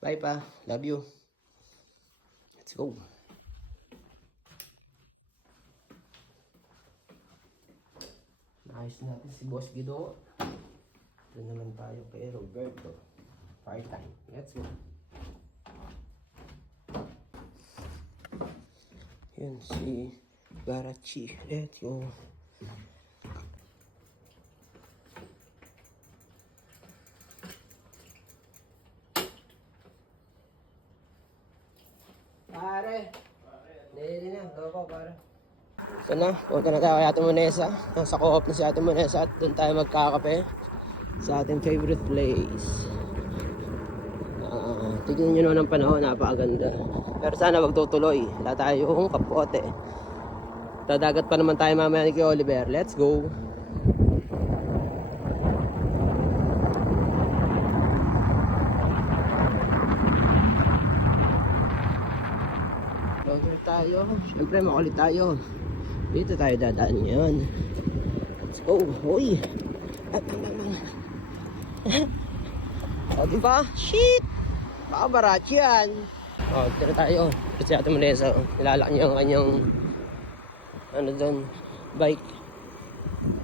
Bye pa. Love you. Let's go. Naayos natin si Boss Guido. Ito naman tayo kay Roberto. Part-time. Let's go. Yan si Barachi. Let's go. Pare. Dali na. Go po, pare. So na, punta na tayo kay Ate Monesa. Nasa co-op na si Ate Monesa at doon tayo magkakape sa ating favorite place. Tignan nyo naman ang panahon, napakaganda. Pero sana wag tutuloy. Wala tayong kapote. Dadagat pa naman tayo mamaya ni Oliver. Let's go! Vlogger tayo. Siyempre makulit tayo. Dito tayo dadaan ngayon. Let's go! Hoy! O diba? Shit! Baka Barachi yan. O, tira tayo. Kasi Ate Monesa, nilalak niya ang kanyang ano doon, bike.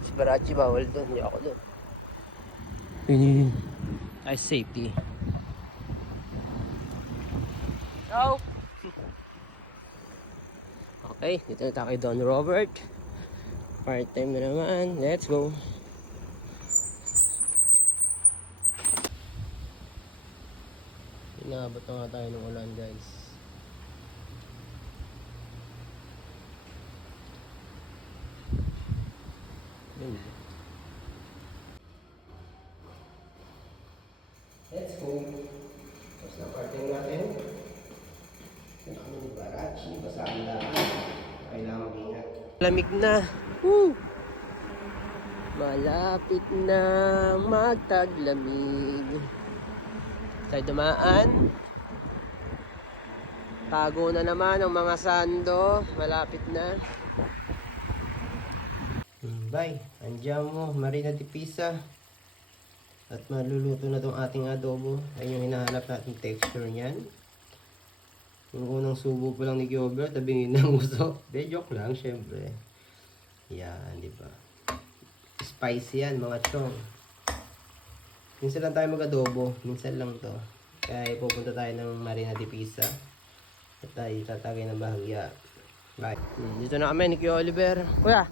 Si Barachi bawal doon, hindi ako doon. Ay, safety. Go! Okay, dito na tayo kay Don Robert. Part-time na naman. Let's go. Inaabot na nga tayo ng ulan, guys. Yun. Let's go. Tapos na parting natin. Ito kami ni Barachi. Basahan lang. Kailangan mag-ingat. Lamig na. Woo! Malapit na magtaglamig. Tayo dumaan. Tago na naman ang mga sando. Malapit na. Bye. Andiyan mo, Marina de Pisa. At maluluto na itong ating adobo. Ayun yung hinahanap natin texture niyan. Yung unang subo pa lang ni Gilbert, tabingin ng gusto. De, joke lang, syempre. Yan, di ba? Spicy yan, mga chong. Minsan lang tayo mag-adobo. Minsan lang to. Kaya pupunta tayo ng Marina de Pisa. At tayo tatagay ng bahagya. Bye. Dito na kami ni Kuya Oliver. Kuya!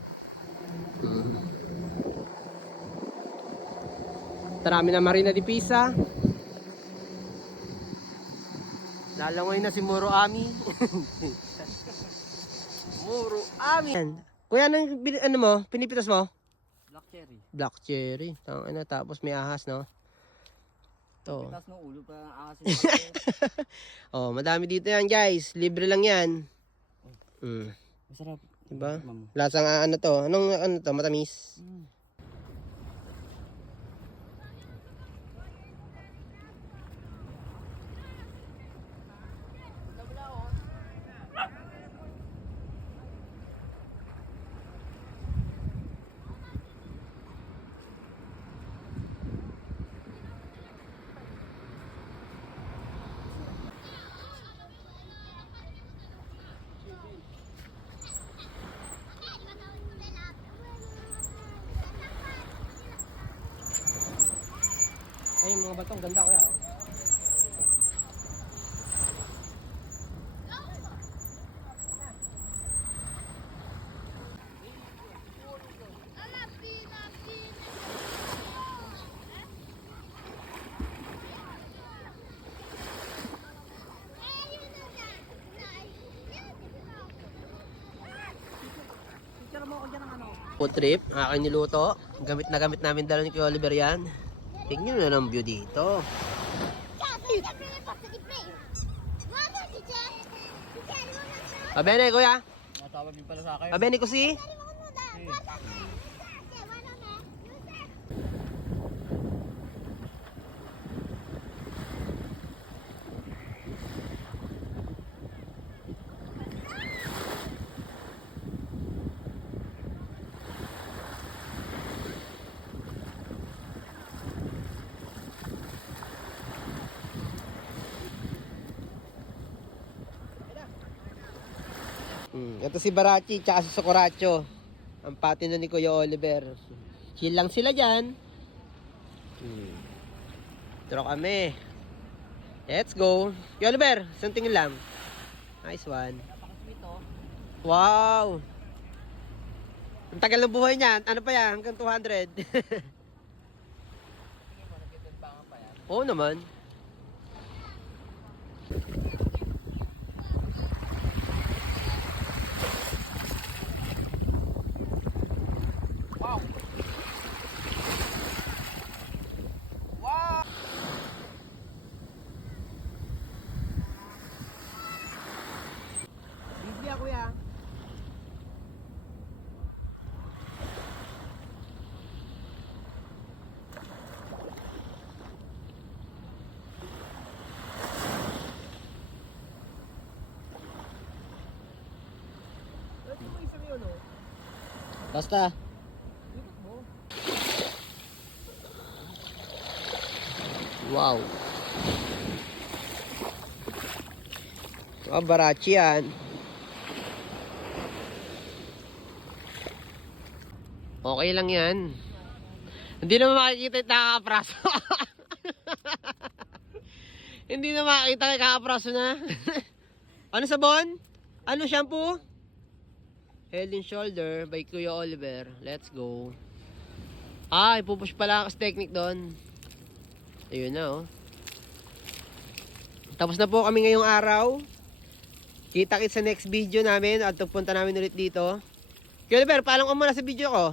Tarami na Marina de Pisa. Lalangoy na si Muro Ami. Muro Ami. Kuya, ano mo? Pinipitas mo? Black cherry. Black cherry. Tapos may ahas, no? To. Pitas ng ulo pa ang asin. Oh, madami dito yan, guys. Libre lang yan. Masarap. Diba? Lasang ano to? Anong ano to? Matamis. Ay, mga batong ganda, kuya. Food trip, aking niluto. Gamit na gamit namin dala ni Kuya Oliver yan. Tingnan nyo na ng view dito. Pabene, kuya. Natawag din pala sa akin. Pabene ko si. Ito si Barachi, tsaka si Socoracho. Ang patino ni Kuya Oliver. Chill lang sila dyan. Turo kami. Let's go. Kuya Oliver, isang tingin lang. Nice one. Napaka-sweet oh. Wow! Ang tagal ng buhay niyan. Ano pa yan? Hanggang 200. Tingin mo, nagtitimbangan pa yan. Oo naman. Wow! Wow! Biblia, kuya. Basta. Ikot mo. Wow. Barachi yan. Okay lang yan. Hindi naman makikita yung kakapraso. Hindi na makikita yung kakapraso na. Ano sabon? Ano shampoo? Head and Shoulder by Kuya Oliver. Let's go. Ipupush pala ang technique doon. Ayun na oh. Tapos na po kami ngayong araw. Kita-kits sa next video namin at pupunta namin ulit dito. Kuya Oliver, paalam ka muna sa video ko.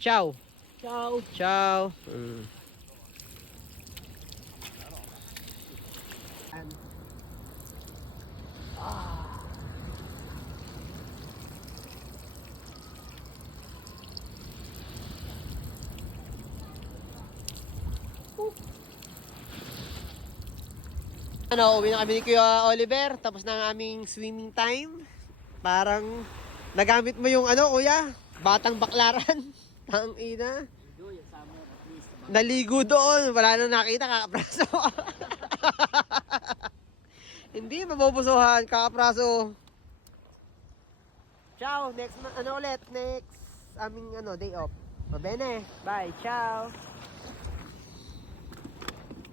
Ciao. Ciao! Ciao. Uwi na kami ni Kuya Oliver. Tapos na ang aming swimming time. Parang nagamit mo yung kuya? Batang baklaran. Tang ina. Yo, yung summer at least. Naligo doon. Wala na nakita, kakapraso. Hindi, mabubusuhan, kakapraso. Ciao, next ulit? Next aming day off. Mabene. Bye, ciao.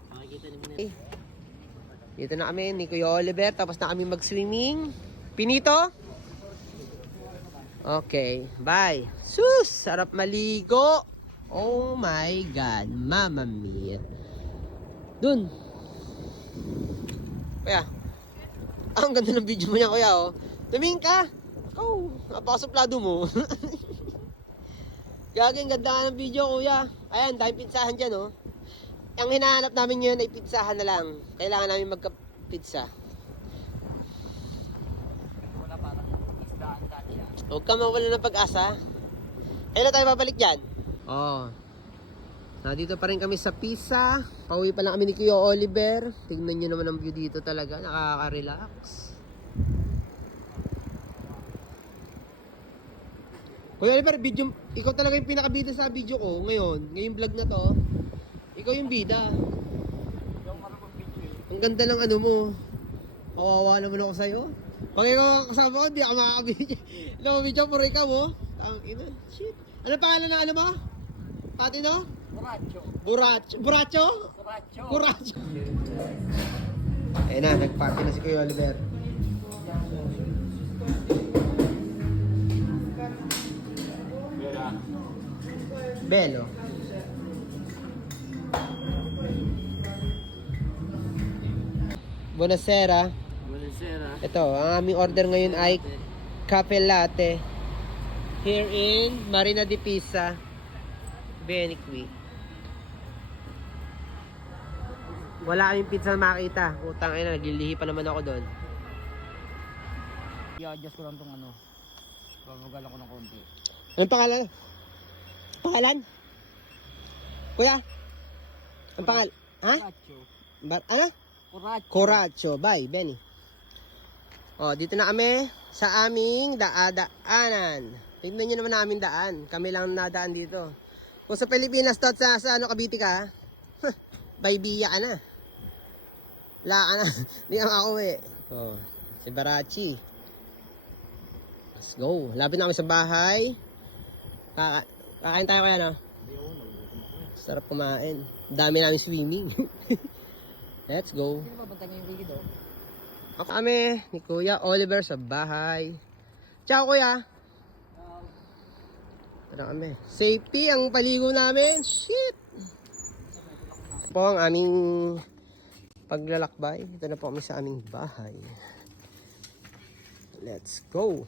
Makikita naman na. Dito na kami ni Kuya Oliver, tapos na kami mag-swimming. Pinito? Okay, bye. Sus, sarap maligo. Oh my God, Mamma Mia. Dun. Kuya, ang ganda ng video mo niya, kuya, oh. Tumingin ka. Oh, napakasuplado mo. Gagawin, ganda nga ng video, kuya. Ayan, dahil pizzahan dyan, oh. Ang hinahanap namin ngayon ay pizzahan na lang. Kailangan namin magka-pizza. Wala parang isdaan dati yan. Huwag ka mawala ng pag-asa. Kailan tayo babalik dyan? Oo. Nandito pa rin kami sa pizza. Pauwi pa lang kami ni Kuya Oliver. Tingnan nyo naman ang view dito talaga. Nakaka-relax. Kuya Oliver, ikaw talaga yung pinakabida sa video ko ngayon. Ngayong vlog na to. Ikaw yung bida. Yung marunong video eh. Ang ganda ng mo. Kawawa naman ako sa'yo. Pag ikaw kasama ko, hindi ako makakabidyo. Alam mo, video, puro ikaw mo. Ina, shit. Ano pangalan ng mo? Pati no? Buracho. Buracho. Buracho? Buracho. Buracho. Ayun na, nagpati na si Kuya Oliver. Belo. Buonasera. Buonasera. Ito, ang aming order ngayon ay cafe latte. Here in Marina di Pisa, Beniqui. Wala kaming pizza na makita. Putang ina, naglilihi pa naman ako doon. I-adjust ko lang tong babagal ako ng konti. Anong pangalan? Pangalan? Kuya? Ang pangalan? Ha? Buracho. Ano? Buracho. Coracho. Bye, Benny. Dito na kami sa aming daanan. Tignan nyo naman namin daan. Kami lang nadaan dito. Kung sa Pilipinas to, sa Cavite ka, baybiya ka na. Wala ka na. Hindi ka makauwi. Si Barachi. Let's go. Lapit na kami sa bahay. Kakain tayo kaya, no? Sarap kumain. Dami namin swimming. Let's go. Sino ba bantay yung wigid, oh? Ako kami ni Kuya Oliver sa bahay. Ciao, Kuya. Tara kami. Safety ang paligo namin. Shit! Ito po ang aming paglalakbay. Ito na po kami sa aming bahay. Let's go.